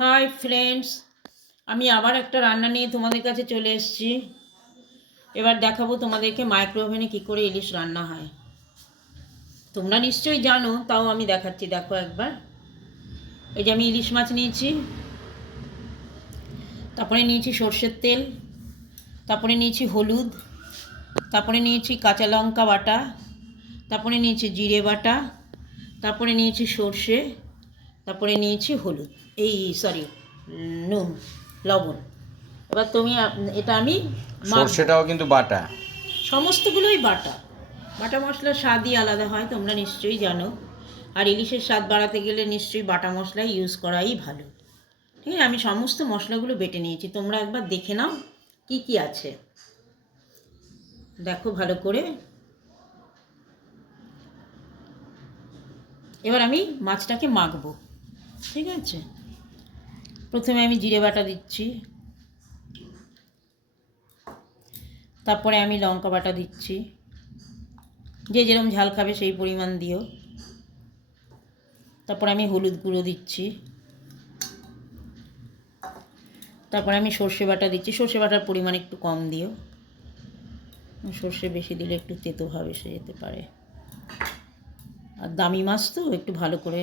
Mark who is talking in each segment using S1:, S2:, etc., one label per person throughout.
S1: Hi friends আমি আবার একটা রান্না নিয়ে তোমাদের কাছে চলে এসেছি। এবার দেখাবো তোমাদেরকে মাইক্রো ওভেনে কী করে ইলিশ রান্না হয়। তোমরা নিশ্চয়ই জানো, তাও আমি দেখাচ্ছি, দেখো একবার। এই যে আমি ইলিশ মাছ নিয়েছি। তারপরে নিয়েছি সর্ষের তেল। তারপরে নিয়েছি হলুদ। তারপরে নিয়েছি কাঁচা লঙ্কা বাটা। তারপরে নিয়েছি জিরে বাটা। তারপরে নিয়েছি সর্ষে। তারপরে নিয়েছি হলুদ এই সরি নুন লবণ। এবার তুমি এটা আমি
S2: সর্ষেটাও কিন্তু বাটা।
S1: সমস্তগুলোই বাটা। বাটা মশলার স্বাদই আলাদা হয় তোমরা নিশ্চয়ই জানো। আর ইলিশের স্বাদ বাড়াতে গেলে নিশ্চয়ই বাটা মশলাই ইউজ করাই ভালো। ঠিক আছে আমি সমস্ত মশলাগুলো বেটে নিয়েছি। তোমরা একবার দেখে নাও কি কি আছে। দেখো ভালো করে। এবার আমি মাছটাকে মাখবো। ঠিক আছে? প্রথমে আমি জিরে বাটা দিচ্ছি। তারপরে আমি লঙ্কা বাটা দিচ্ছি। যে যেরকম ঝাল খাবে সেই পরিমাণ দিও। তারপরে আমি হলুদ গুঁড়ো দিচ্ছি। তারপরে আমি সর্ষে বাটা দিচ্ছি। সর্ষে বাটার পরিমাণ একটু কম দিও। সর্ষে বেশি দিলে একটু তেতো ভাব এসে যেতে পারে। আর দামি মাছ তো একটু ভালো করে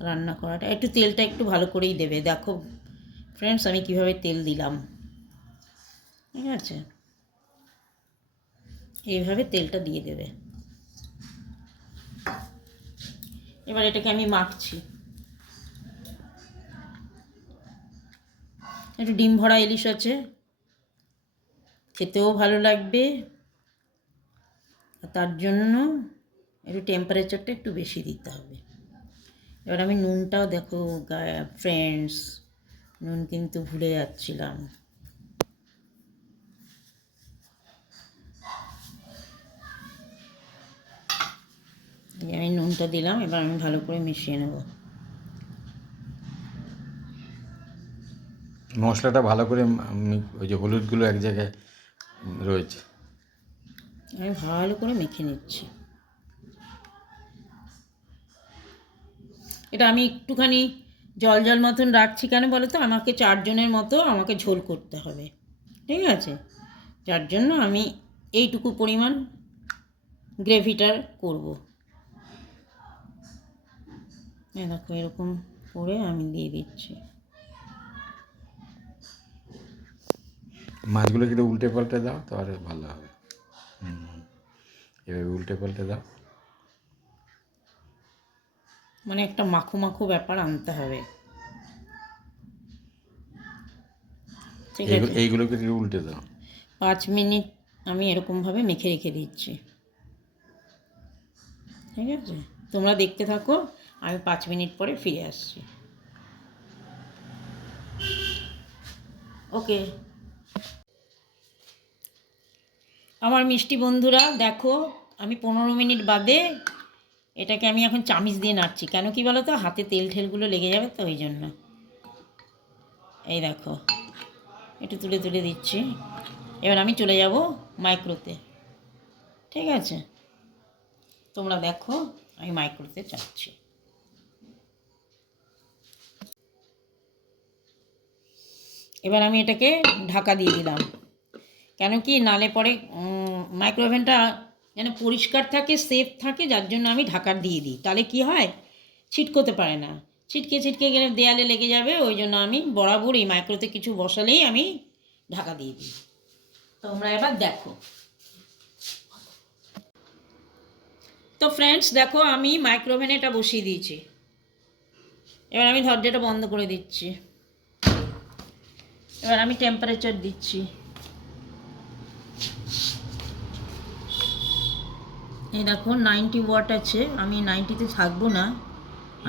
S1: রান্না করাটা, একটু তেলটা একটু ভালো করেই দেবে। দেখো ফ্রেন্ডস আমি কীভাবে তেল দিলাম। ঠিক আছে? এইভাবে তেলটা দিয়ে দেবে। এবার এটাকে আমি মাখছি। একটু ডিম ভরা ইলিশ আছে। খেতেও ভালো লাগবে। তার জন্য একটু টেম্পারেচারটা একটু বেশি দিতে হবে। এবার আমি নুনটাও দেখো ফ্রেন্ডস নুন কিন্তু ভুলে যাচ্ছিলাম। আমি নুনটা দিলাম এবার আমি ভালো করে মিশিয়ে নেব।
S2: মশলাটা ভালো করে ওই যে হলুদগুলো এক জায়গায় রয়েছে।
S1: আমি ভালো করে মেখে নিচ্ছি। এটা আমি একটুখানি জল জল মতন রাখছি কেন বলো তো? আমাকে চারজনের মতো আমাকে ঝোল করতে হবে। ঠিক আছে? যার জন্য আমি এইটুকু পরিমাণ গ্রেভিটার করব। দেখো, এরকম করে আমি দিয়ে দিচ্ছি।
S2: মাছগুলো কিন্তু উল্টে পাল্টে দাও, তাহলে ভালো হবে। এভাবে উল্টে পাল্টে দাও।
S1: মানে একটা মাখো মাখো ব্যাপার আনতে হবে। ঠিক আছে।
S2: এইগুলোকে উল্টে দাও।
S1: পাঁচ মিনিট আমি এরকমভাবে মেখে রেখে দিচ্ছি। ঠিক আছে? তোমরা দেখতে থাকো আমি পাঁচ মিনিট পরে ফিরে আসছি। ওকে। আমার মিষ্টি বন্ধুরা দেখো আমি পনেরো মিনিট বাদে এটাকে আমি এখন চামিচ দিয়ে নাড়ছি। কেন কি বলো তো হাতে তেল ঠেলগুলো লেগে যাবে তো, ওই জন্য। এই দেখো, একটু তুলে তুলে দিচ্ছি। এবার আমি চলে যাব মাইক্রোতে। ঠিক আছে? তোমরা দেখো, আমি মাইক্রোতে চাচ্ছি। এবার আমি এটাকে ঢাকা দিয়ে দিলাম। কেন কি নালে পরে মাইক্রোওভেনটা যেন পরিষ্কার থাকে সেফ থাকে, যার জন্য আমি ঢাকা দিয়ে দিই। তাহলে কি হয়? ছিটকোতে পারে না। ছিটকে ছিটকে গেলে দেয়ালে লেগে যাবে, ওই জন্য আমি বরাবর এই মাইক্রোতে কিছু বসালেই আমি ঢাকা দিয়ে দিই। তোমরা এবার দেখো। তো ফ্রেন্ডস দেখো আমি মাইক্রোওভেনে এটা বসিয়ে দিয়েছি। এবার আমি দরজাটা বন্ধ করে দিচ্ছি। এবার আমি টেম্পারেচার দিচ্ছি। এই দেখো নাইনটি ওয়াট আছে। আমি নাইনটিতে থাকব না।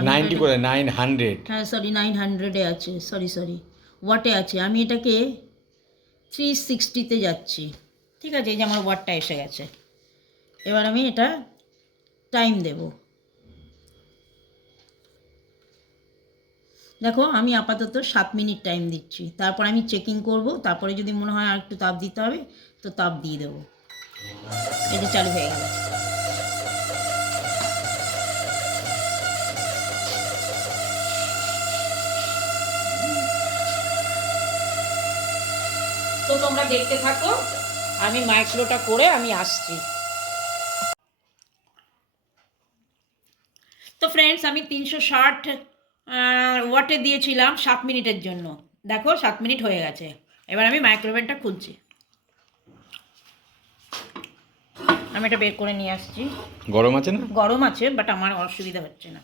S2: নাইনটি করে নাইন হান্ড্রেড
S1: হ্যাঁ সরি নাইন হান্ড্রেডে আছে। সরি সরি ওয়াটে আছে। আমি এটাকে থ্রি সিক্সটিতে যাচ্ছি। ঠিক আছে এই যে আমার ওয়াটটা এসে গেছে। এবার আমি এটা টাইম দেব। দেখো আমি আপাতত সাত মিনিট টাইম দিচ্ছি। তারপর আমি চেকিং করব। তারপরে যদি মনে হয় আর একটু তাপ দিতে হবে তো তাপ দিয়ে দেবো। এটা চালু হয়ে গেল। তোমরা দেখতে থাকো। আমি মাইক্রোটা করে আমি আসছি। তো ফ্রেন্ডস আমি তিনশো ষাট ওয়াটে দিয়েছিলাম সাত মিনিটের জন্য। দেখো সাত মিনিট হয়ে গেছে। এবার আমি মাইক্রোওভেনটা খুলছি। আমি এটা বের করে নিয়ে আসছি।
S2: গরম আছে না?
S1: গরম আছে বাট আমার অসুবিধা হচ্ছে না।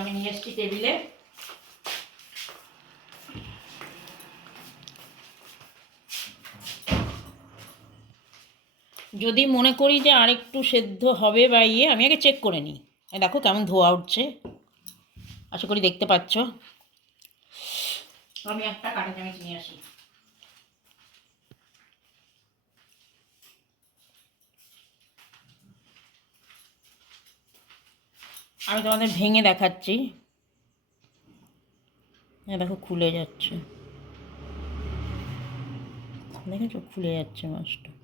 S1: আমি নিয়ে আসছি টেবিলে। যদি মনে করি যে আরেকটু সেদ্ধ হবে বা ইয়ে আমি আগে চেক করে নিই। দেখো কেমন ধোয়া উঠছে। আশা করি দেখতে পাচ্ছ। আমি একটা কাঁটা চামচ নিয়ে আসি। আমি তোমাদের ভেঙে দেখাচ্ছি। দেখো খুলে যাচ্ছে। দেখেছ? খুলে যাচ্ছে মাছটা।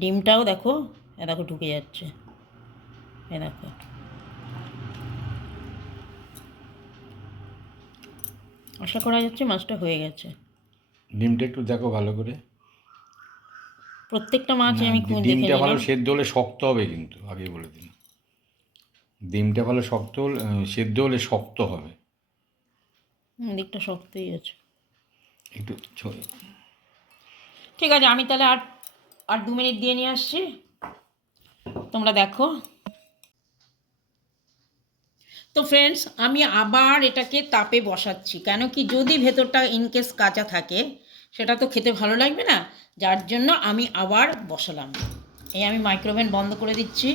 S1: ডিমটাও দেখো এ দেখো ঢুকে যাচ্ছে। এ দেখো। আশা করা যাচ্ছে মাছটা হয়ে গেছে।
S2: ডিমটা একটু দেখো ভালো করে।
S1: প্রত্যেকটা মাছই আমি খুঁজে
S2: ডিমটা ভালো সেদ্ধ হলে শক্ত হবে কিন্তু আগে বলে দিন ডিমটা ভালো শক্ত হলে সেদ্ধ হলে শক্ত হবে।
S1: দিকটা শক্তই আছে।
S2: একটু
S1: ঠিক আছে আমি তাহলে আর আর দু মিনিট দিয়ে নিয়ে আসছি। তোমরা দেখো। তো ফ্রেন্ডস আমি আবার এটাকে তাপে বসাচ্ছি। কেন কি যদি ভেতরটা ইনকেস কাঁচা থাকে, সেটা তো খেতে ভালো লাগবে না। যার জন্য আমি আবার বসালাম। এই আমি মাইক্রোওভেন বন্ধ করে দিচ্ছি।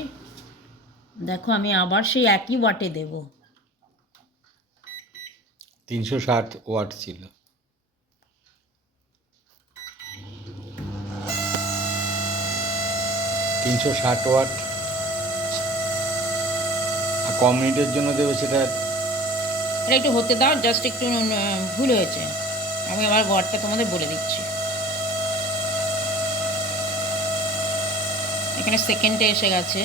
S1: দেখো, আমি আবার সেই একই ওয়াটে দেব।
S2: তিনশো ষাট ওয়াট ছিল। তিনশো ষাট ওয়াট। আর ক মিনিটের জন্য দেবে সেটা
S1: এটা একটু হতে দাও জাস্ট একটু ভুল হয়েছে। আমি আমার ওয়াটটা তোমাদের বলে দিচ্ছি। এখানে সেকেন্ডে এসে গেছে।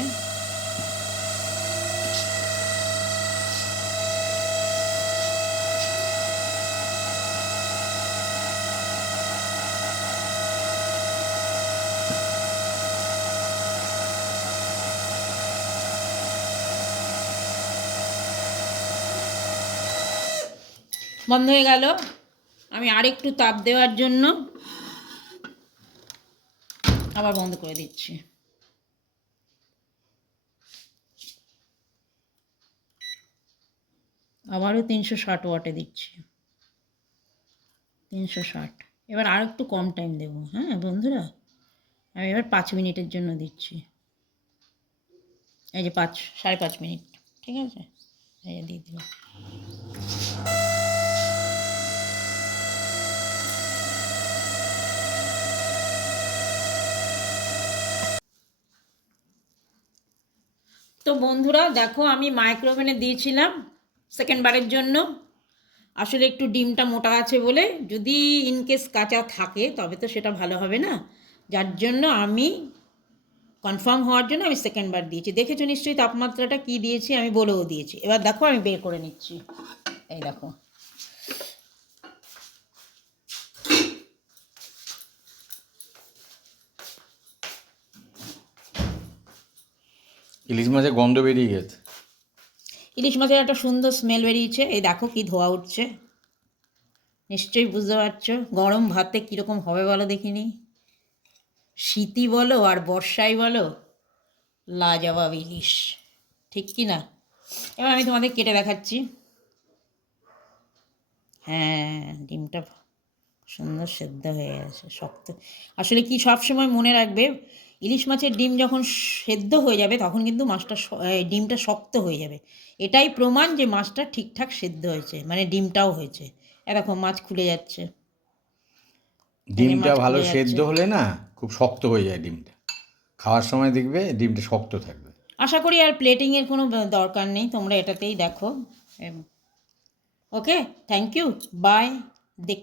S1: বন্ধ হয়ে গেল। আমি আরেকটু তাপ দেওয়ার জন্য আবার বন্ধ করে দিচ্ছি। আবারও তিনশো ষাট ওয়াটে দিচ্ছি। তিনশো ষাট। এবার আর একটু কম টাইম দেবো। হ্যাঁ বন্ধুরা? আমি এবার পাঁচ মিনিটের জন্য দিচ্ছি। এই যে পাঁচ, সাড়ে পাঁচ মিনিট। ঠিক আছে? এই যে দিয়ে দিলাম। তো বন্ধুরা, দেখো আমি মাইক্রোওভেনে দিয়েছিলাম সেকেন্ড বারের জন্য। আসলে একটু ডিমটা মোটা আছে বলে, যদি ইনকেস কাঁচা থাকে তবে তো সেটা ভালো হবে না। যার জন্য আমি কনফার্ম হওয়ার জন্য আমি সেকেন্ড বার দিয়েছি। দেখেছ নিশ্চয়ই তাপমাত্রাটা কি দিয়েছি? আমি বলেও দিয়েছি। এবার দেখো আমি বের করে নিচ্ছি। এই দেখো।
S2: ইলিশ মাছের গন্ধ বেরিয়ে গেছে।
S1: ইলিশ মাছের একটা সুন্দর স্মেল বেরিয়েছে। এই দেখো কি ধোয়া উঠছে। নিশ্চয়ই বুঝতে পারছ, গরম ভাতে কীরকম হবে বলো দেখিনি। শীতই বলো আর বর্ষায় বলো, লাজবাব ইলিশ। ঠিক কি না? এবার আমি তোমাদের কেটে দেখাচ্ছি। হ্যাঁ ডিমটা সুন্দর সেদ্ধ হয়ে গেছে, শক্ত। আসলে কি সব সময় মনে রাখবে ইলিশ মাছের ডিম যখন সেদ্ধ হয়ে যাবে তখন কিন্তু মাছটা ডিমটা শক্ত হয়ে যাবে। এটাই প্রমাণ যে মাছটা ঠিকঠাক সেদ্ধ হয়েছে মানে ডিমটাও হয়েছে। এরকম মাছ খুলে যাচ্ছে।
S2: ডিমটা ভালো সেদ্ধ হলে না খুব শক্ত হয়ে যায় ডিমটা। খাওয়ার সময় দেখবে ডিমটা শক্ত থাকবে।
S1: আশা করি আর প্লেটিংয়ের কোনো দরকার নেই তোমরা এটাতেই দেখো। ওকে থ্যাংক ইউ বাই দেখ